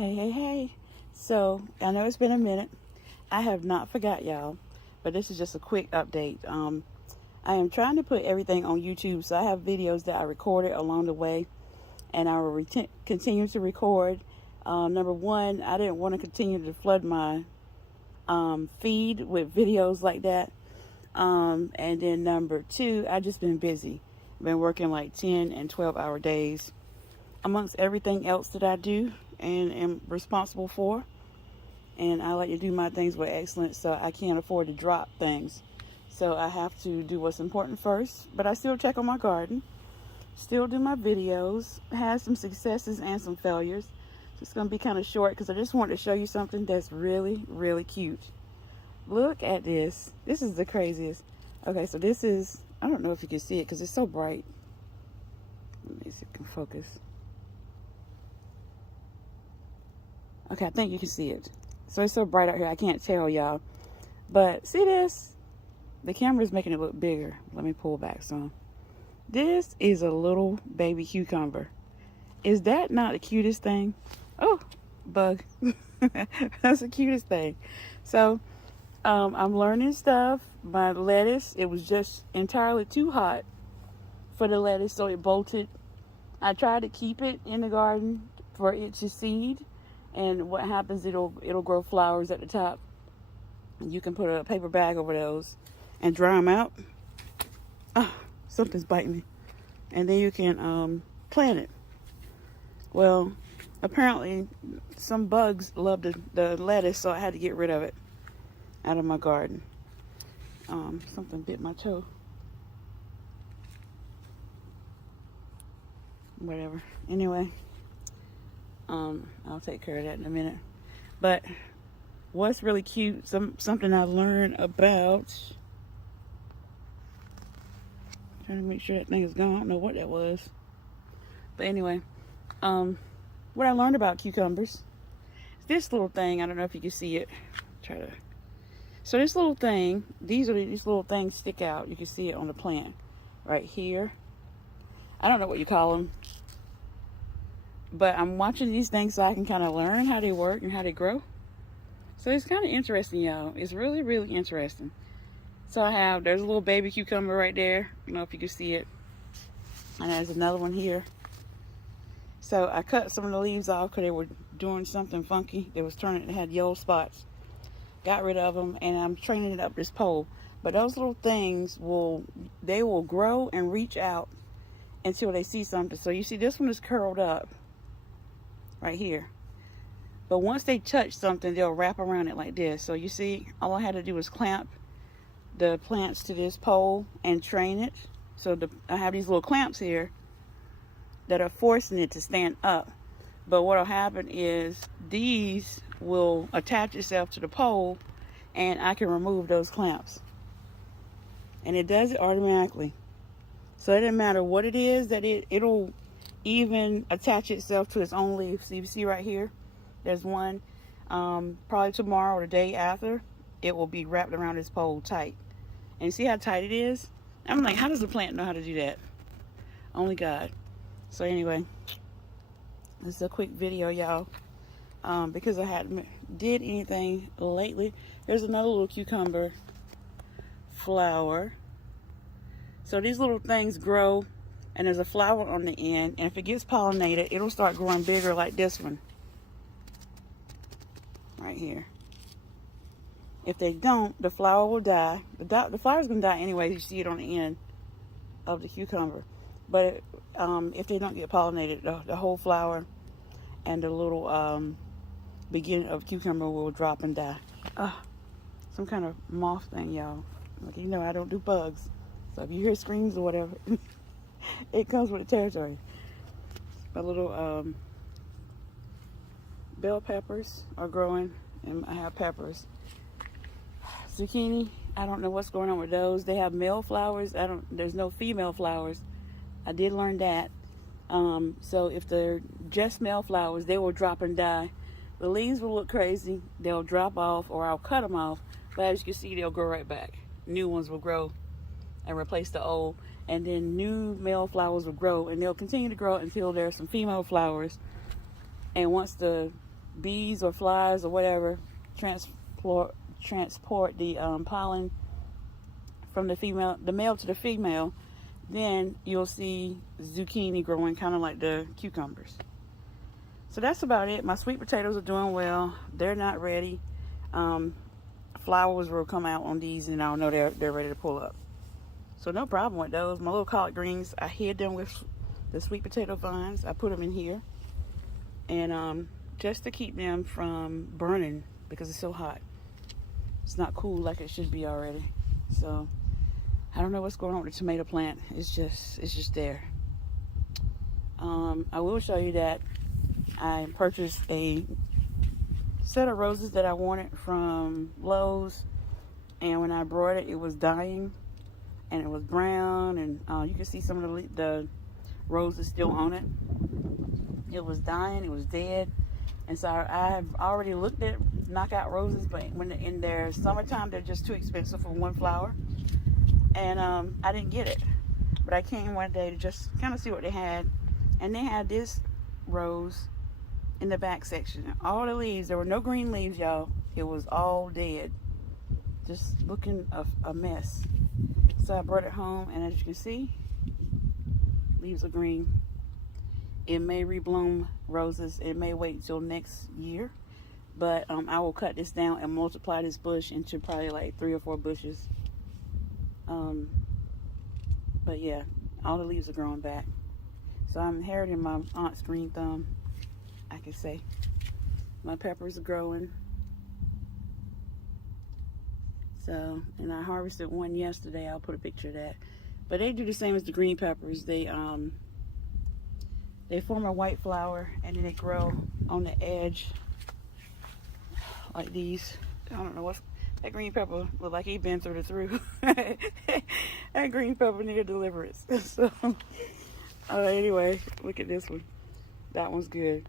Hey. So, I know it's been a minute. I have not forgot y'all, but this is just a quick update. I am trying to put everything on YouTube, so I have videos that I recorded along the way, and I will continue to record. Number one, I didn't want to continue to flood my feed with videos like that. And then number two, I just been busy. Been working like 10 and 12-hour days amongst everything else that I do and am responsible for. And I like to do my things with excellence, so I can't afford to drop things. So I have to do what's important first, but I still check on my garden, still do my videos, had some successes and some failures. So it's going to be kind of short because I just want to show you something that's really, really cute. Look at this. This is the craziest. Okay, so this is, I don't know if you can see it because it's so bright. Let me see if I can focus. Okay, I think you can see it. So it's so bright out here, I can't tell y'all. But see this? The camera's making it look bigger. Let me pull back some. This is a little baby cucumber. Is that not the cutest thing? Oh, bug. That's the cutest thing. So, I'm learning stuff. My lettuce, it was just entirely too hot for the lettuce, so it bolted. I tried to keep it in the garden for it to seed. And what happens, it'll grow flowers at the top. You can put a paper bag over those and dry them out. Oh, something's biting me. And then you can plant it. Well, apparently some bugs love the lettuce, so I had to get rid of it out of my garden. Something bit my toe. Whatever. Anyway. I'll take care of that in a minute. But what's really cute, something I learned about, trying to make sure that thing is gone. I don't know what that was. But anyway, what I learned about cucumbers, this little thing, I don't know if you can see it. So this little thing, these little things stick out. You can see it on the plant right here. I don't know what you call them. But I'm watching these things so I can kind of learn how they work and how they grow. So it's kind of interesting, y'all. It's really, really interesting. So there's a little baby cucumber right there. I don't know if you can see it. And there's another one here. So I cut some of the leaves off because they were doing something funky. It had yellow spots. Got rid of them, and I'm training it up this pole. But those little things will grow and reach out until they see something. So you see this one is curled up right here, but once they touch something, they'll wrap around it like this. So you see, all I had to do was clamp the plants to this pole and train it. So I have these little clamps here that are forcing it to stand up. But what'll happen is these will attach itself to the pole, and I can remove those clamps, and it does it automatically. So it doesn't matter what it is, that it'll even attach itself to its own leaf. So you see right here, there's one. Probably tomorrow or the day after, it will be wrapped around this pole tight. And you see how tight it is? I'm like, how does the plant know how to do that? Only God. So anyway, this is a quick video, y'all, because I hadn't did anything lately. There's another little cucumber flower. So these little things grow, and there's a flower on the end, and if it gets pollinated, it'll start growing bigger like this one right here. If they don't, the flower will die. The flower's gonna die anyway. You see it on the end of the cucumber. But if they don't get pollinated, the whole flower and the little beginning of cucumber will drop and die. Some kind of moth thing, y'all. Like, you know, I don't do bugs, so if you hear screams or whatever, it comes with the territory. My little bell peppers are growing, and I have peppers. Zucchini, I don't know what's going on with those. They have male flowers. There's no female flowers. I did learn that. So if they're just male flowers, they will drop and die. The leaves will look crazy. They'll drop off, or I'll cut them off. But as you can see, they'll grow right back. New ones will grow and replace the old. And then new male flowers will grow, and they'll continue to grow until there are some female flowers. And once the bees or flies or whatever transport the pollen from the male to the female, then you'll see zucchini growing kind of like the cucumbers. So that's about it. My sweet potatoes are doing well. They're not ready. Flowers will come out on these, and I'll know they're ready to pull up. So no problem with those. My little collard greens, I hid them with the sweet potato vines. I put them in here, and just to keep them from burning because it's so hot. It's not cool like it should be already. So I don't know what's going on with the tomato plant. It's just there. I will show you that I purchased a set of roses that I wanted from Lowe's, and when I brought it, it was dying, and it was brown, and you can see some of the roses still on it. It was dying, it was dead, and so I've already looked at knockout roses, but when in their summertime, they're just too expensive for one flower, and I didn't get it. But I came one day to just kind of see what they had, and they had this rose in the back section. All the leaves, there were no green leaves, y'all. It was all dead, just looking a mess. So I brought it home, and as you can see, leaves are green. It may rebloom roses. It may wait till next year, but I will cut this down and multiply this bush into probably like 3 or 4 bushes. But yeah, all the leaves are growing back. So I'm inheriting my aunt's green thumb, I can say. My peppers are growing. So, and I harvested one yesterday. I'll put a picture of that. But they do the same as the green peppers. They form a white flower, and then they grow on the edge like these. I don't know what's that green pepper look like. He been through the roof. That green pepper needed deliverance. So anyway, look at this one. That one's good.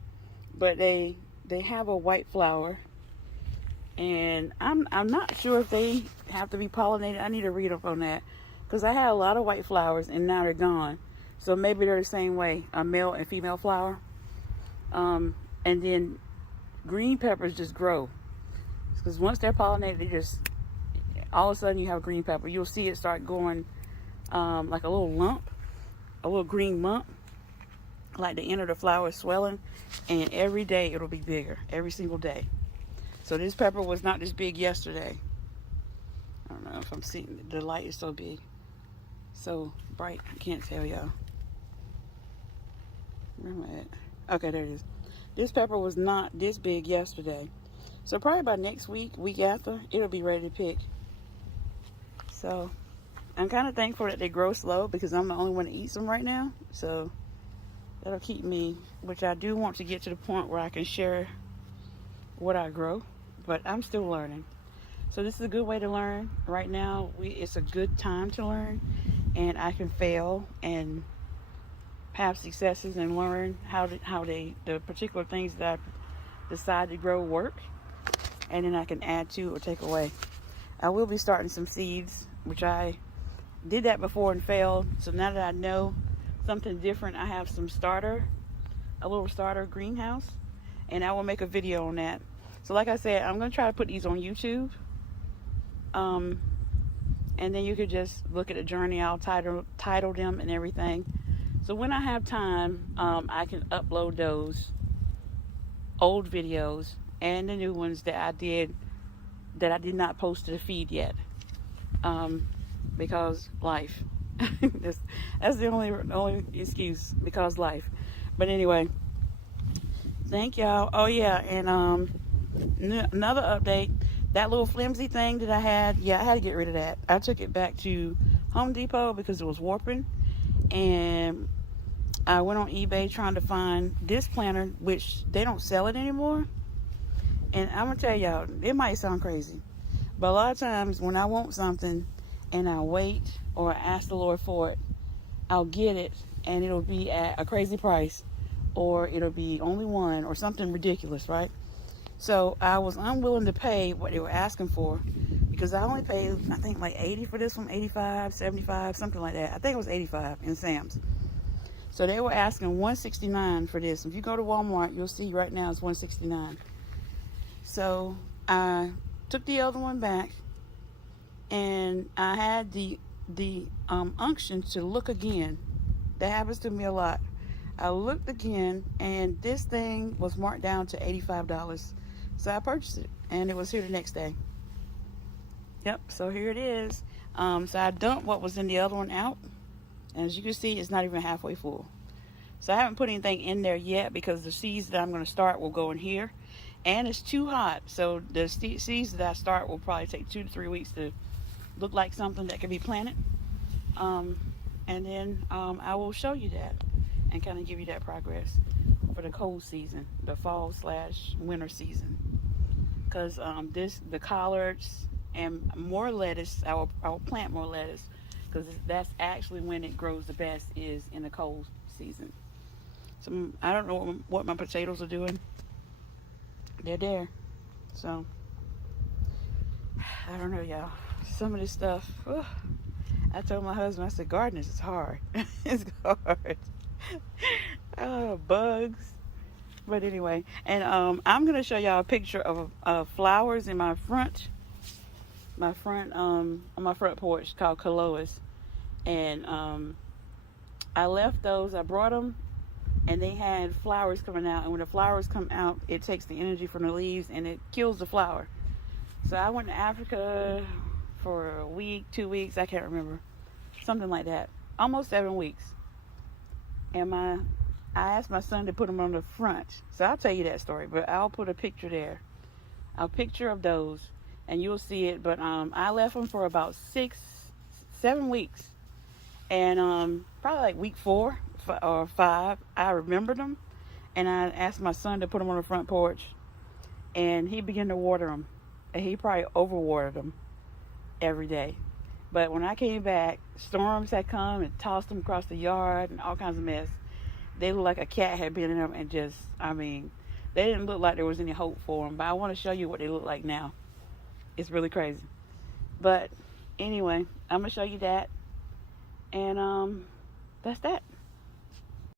But they have a white flower, and I'm not sure if they have to be pollinated. I need to read up on that, because I had a lot of white flowers and now they're gone. So maybe they're the same way, a male and female flower. And then green peppers just grow, because once they're pollinated, they just, all of a sudden you have a green pepper. You'll see it start going like a little lump, a little green lump, like the end of the flower is swelling, and every day it'll be bigger, every single day. So this pepper was not this big yesterday. I don't know if I'm seeing, the light is so big, so bright, I can't tell y'all. Where am I at? Okay, there it is. This pepper was not this big yesterday. So probably by next week after, it'll be ready to pick. So I'm kind of thankful that they grow slow, because I'm the only one that eats them right now. So that'll keep me, which I do want to get to the point where I can share what I grow, but I'm still learning. So this is a good way to learn. Right now, it's a good time to learn, and I can fail and have successes and learn how the particular things that I decide to grow work, and then I can add to or take away. I will be starting some seeds, which I did that before and failed. So now that I know something different, I have a little starter greenhouse, and I will make a video on that. So like I said, I'm going to try to put these on YouTube. And then you could just look at the journey. I'll title them and everything. So when I have time, I can upload those old videos and the new ones that I did not post to the feed yet. Because life. That's the only excuse, because life. But anyway, thank y'all. Oh yeah, and another update. That little flimsy thing that I had, I had to get rid of that. I took it back to Home Depot because it was warping, and I went on eBay trying to find this planter, which they don't sell it anymore. And I'm gonna tell y'all, it might sound crazy, but a lot of times when I want something and I wait or ask the Lord for it, I'll get it, and it'll be at a crazy price, or it'll be only one, or something ridiculous, right? So I was unwilling to pay what they were asking for, because I only paid, I think, like 80 for this one, 85, 75, something like that. I think it was 85 in Sam's. So they were asking $169 for this. If you go to Walmart, you'll see right now it's $169. So I took the other one back, and I had the unction to look again. That happens to me a lot. I looked again, and this thing was marked down to $85. So I purchased it, and it was here the next day. Yep, so here it is. So I dumped what was in the other one out. And as you can see, it's not even halfway full. So I haven't put anything in there yet because the seeds that I'm going to start will go in here. And it's too hot. So the seeds that I start will probably take 2 to 3 weeks to look like something that can be planted. And then I will show you that and kind of give you that progress for the cold season, the fall/winter season. Because the collards and more lettuce, I will plant more lettuce because that's actually when it grows the best, is in the cold season. So I don't know what my potatoes are doing. They're there. So I don't know, y'all. Some of this stuff, I told my husband, I said, gardening is hard. It's hard. Bugs. But anyway, and I'm gonna show y'all a picture of flowers in my front on my front porch called Caloas. And I left those. I brought them, and they had flowers coming out. And when the flowers come out, it takes the energy from the leaves and it kills the flower. So I went to Africa for a week, 2 weeks, I can't remember, something like that, almost 7 weeks. And I asked my son to put them on the front. So I'll tell you that story, but I'll put a picture there, a picture of those, and you'll see it. But I left them for about 6-7 weeks, and probably like week 4 or 5, I remembered them, and I asked my son to put them on the front porch, and he began to water them, and he probably overwatered them every day. But when I came back, storms had come and tossed them across the yard and all kinds of mess. They looked like a cat had been in them, and just, they didn't look like there was any hope for them. But I want to show you what they look like now. It's really crazy. But anyway, I'm going to show you that. And that's that.